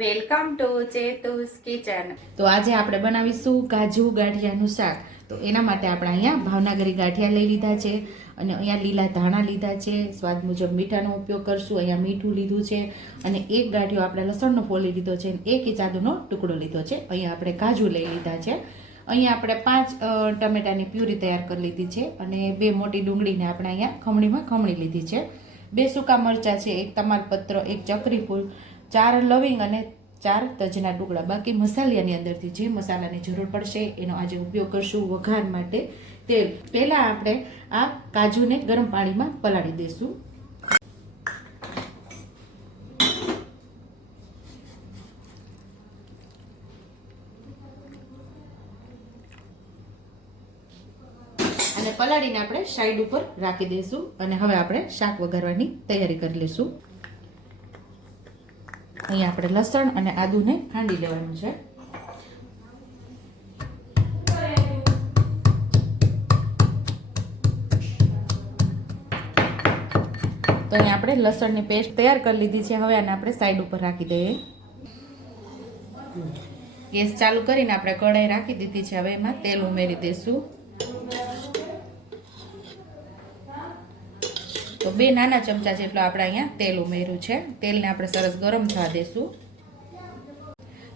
Welcome to ચેતુસ kitchen. તો આજે આપણે બનાવીશું કાજુ ગાંઠિયાનું શાક. તો એના માટે આપણે અહીંયા ભાવનગરી ગાંઠિયા લઈ લીધા છે અને અહીંયા લીલા ધાણા લીધા છે. સ્વાદ મુજબ મીઠાનો ઉપયોગ કરશું. અહીંયા મીઠું લીધું છે અને એક ગાંઠિયો આપણે લસણનો ફોલી લીધો છે અને એક ઇચાદુનો ટુકડો લીધો છે. અહીંયા આપણે કાજુ લઈ લીધા છે. અહીંયા આપણે પાંચ ટમેટાની પ્યુરી તૈયાર કરી લીધી છે અને બે મોટી ડુંગળીને આપણે અહીંયા ખમણીમાં ખમણી લીધી છે. બે સૂકા મરચાં છે, એક તમાલપત્ર, એક ચકરી ફૂલ ચાર લવિંગ અને ચાર તજના ટુકડા. બાકી મસાલિયાની અંદરથી જે મસાલાની જરૂર પડશે એનો આજે ઉપયોગ કરશું વઘાર માટે. તે પહેલાં આપણે આ કાજુને ગરમ પાણીમાં પલાળી દઈશું. અને પલાળીને આપણે સાઈડ ઉપર રાખી દઈશું. અને હવે આપણે શાક વઘારવાની તૈયારી કરી લઈશું. અહીંયા આપણે લસણ અને આદુને ખાંડી લેવાનું છે. તો અહીંયા આપણે લસણની પેસ્ટ તૈયાર કરી લીધી છે. હવે આને આપણે સાઈડ ઉપર રાખી દઈએ. ગેસ ચાલુ કરીને આપણે કઢાઈ રાખી દીધી છે. હવે એમાં તેલ ઉમેરી દઈશું. તો બે નાના ચમચા જેટલું આપણે અહીંયા તેલ ઉમેર્યું છે. તેલને આપણે સરસ ગરમ થવા દેશું.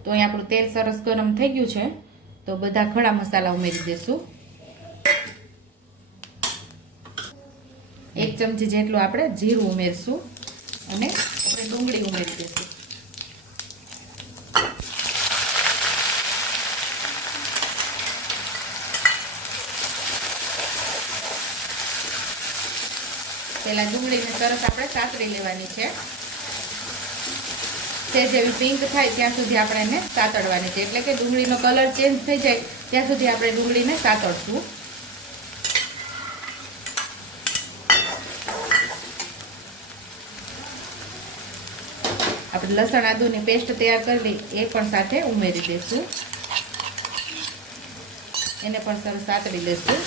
તો અહીંયા આપણું તેલ સરસ ગરમ થઈ ગયું છે. તો બધા ખડા મસાલા ઉમેરી દઈશું એક ચમચી જેટલું આપણે જીરું ઉમેરશું અને આપણે ડુંગળી ઉમેરી દઈશું પહેલા ડુંગળીને સરસ આપણે સાતરી લેવાની છે. તે જેવી પિંક થાય ત્યાં સુધી આપણે એને સાતડવાની છે. એટલે કે ડુંગળીનો કલર ચેન્જ થઈ જાય ત્યાં સુધી આપણે ડુંગળીને સાતડશું આપણે લસણ આદુની પેસ્ટ તૈયાર કરેલી એ પણ સાથે ઉમેરી દઈશું. એને પણ સરસ સાતડી લઈશું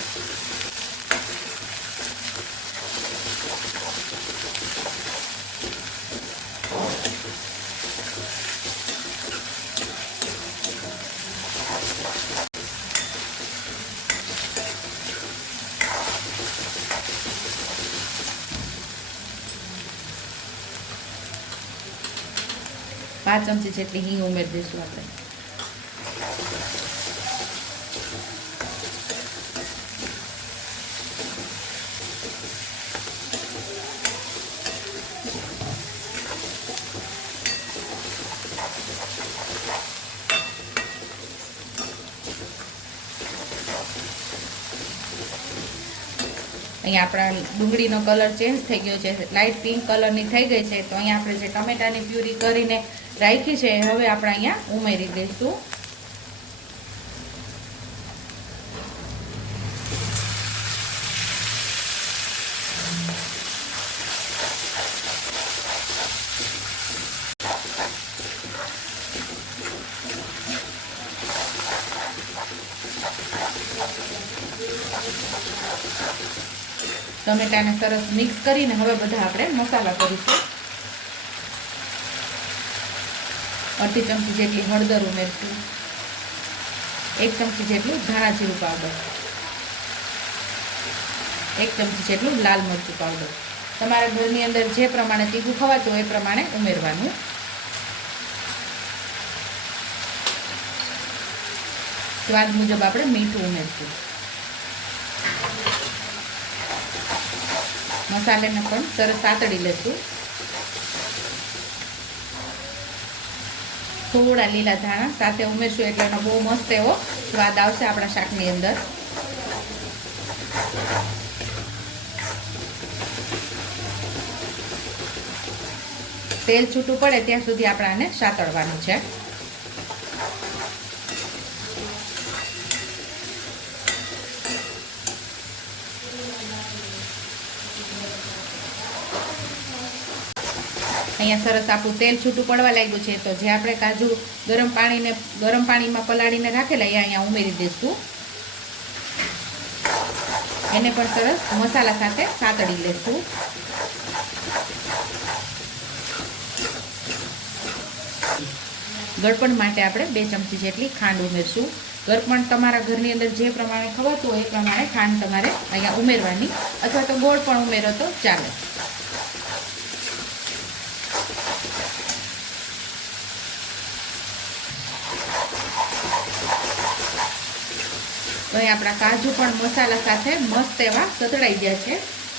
પાંચ ચમચી જેટલી હિંગ ઉમેરી દઈશું આપણે. અહીંયા આપણા ડુંગળીનો કલર ચેન્જ થઈ ગયો છે. લાઇટ પિંક કલરની થઈ ગઈ છે. તો અહીંયા આપણે જે ટમેટાની પ્યુરી કરીને રાખી છે હવે આપણે અહીંયા ઉમેરી દઈશું. ટમેટાને સરસ મિક્સ કરીને હવે બધા આપણે મસાલા કરીશું. અડધી ચમચી જેટલી હળદર ઉમેરશું. એક ચમચી જેટલું ધાણા જીરું પાવડર એક ચમચી જેટલું લાલ મરચું પાવડર તમારા ઘરની અંદર જે પ્રમાણે તીખું ખવાતું હોય એ પ્રમાણે ઉમેરવાનું. સ્વાદ મુજબ આપણે મીઠું ઉમેરશું. મસાલાને પણ સરસ સાતડી લઈશું થોડા લીલા ધાણા સાથે ઉમેરશું એટલે એનો બહુ મસ્ત એવો સ્વાદ આવશે આપણા શાકની અંદર. તેલ છૂટું પડે ત્યાં સુધી આપણે આને સાતળવાનું છે. અહીંયા સરસ આપણું તેલ છૂટું પડવા લાગ્યું છે. તો જે આપણે કાજુ ગરમ પાણીને, ગરમ પાણીમાં પલાળીને રાખેલા, એ અહીંયા ઉમેરી દઈશું. એને પણ સરસ મસાલા સાથે સાતડી લેશું. ગળપણ માટે આપણે બે ચમચી જેટલી ખાંડ ઉમેરશું. ગળપણ તમારા ઘરની અંદર જે પ્રમાણે ખવાતું હોય એ પ્રમાણે ખાંડ તમારે અહીંયા ઉમેરવાની. અથવા તો ગોળ પણ ઉમેરો તો ચાલે. તો અહીં આપણા કાજુ પણ મસાલા સાથે મસ્ત એવા સતળાઈ ગયા છે.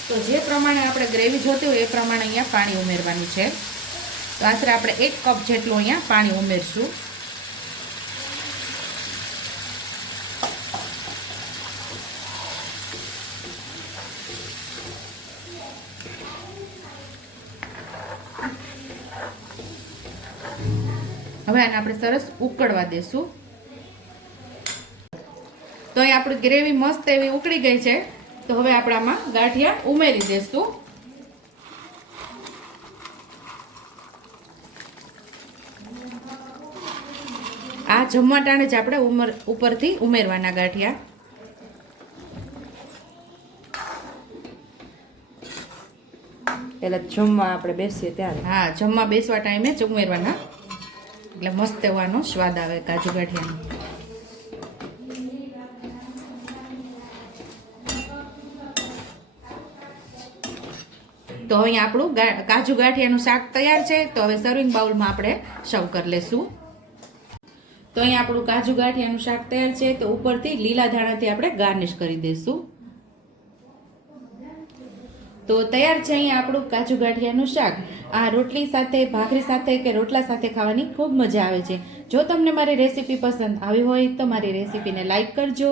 તો જે પ્રમાણે આપણે ગ્રેવી જોતી હોય એ પ્રમાણે અહીંયા પાણી ઉમેરવાનું છે. તો આશરે આપણે એક કપ જેટલું અહીંયા પાણી ઉમેરશું. હવે આને આપણે સરસ ઉકળવા દેશું. તો અહીં આપણી ગ્રેવી મસ્ત એવી ઉકળી ગઈ છે. તો હવે આપણે આમાં ગાંઠિયા ઉમેરી દઈશું આ જમવા ટાણે જ આપણે ઉમર ઉપરથી ઉમેરવાના ગાંઠિયા. એટલે જમવા આપણે બેસીએ ત્યારે. હા જમવા બેસવા ટાઈમે જ ઉમેરવાના. એટલે મસ્ત એવાનો સ્વાદ આવે કાજુ ગાંઠિયાનો. તો અહીં આપણું કાજુ ગાંઠિયાનું શાક તૈયાર છે. તો હવે સર્વિંગ બાઉલમાં આપણે સર્વ કરી લેશું. તો અહીં આપણું કાજુ ગાંઠિયાનું શાક તૈયાર છે. તો ઉપરથી લીલા ધાણાથી આપણે ગાર્નિશ કરી દઈશું તો તૈયાર છે અહીંયા આપણું કાજુ ગાંઠિયાનું શાક. આ રોટલી સાથે, ભાખરી સાથે કે રોટલા સાથે ખાવાની ખૂબ મજા આવે છે. જો તમને મારી રેસીપી પસંદ આવી હોય તો મારી રેસીપીને લાઇક કરજો.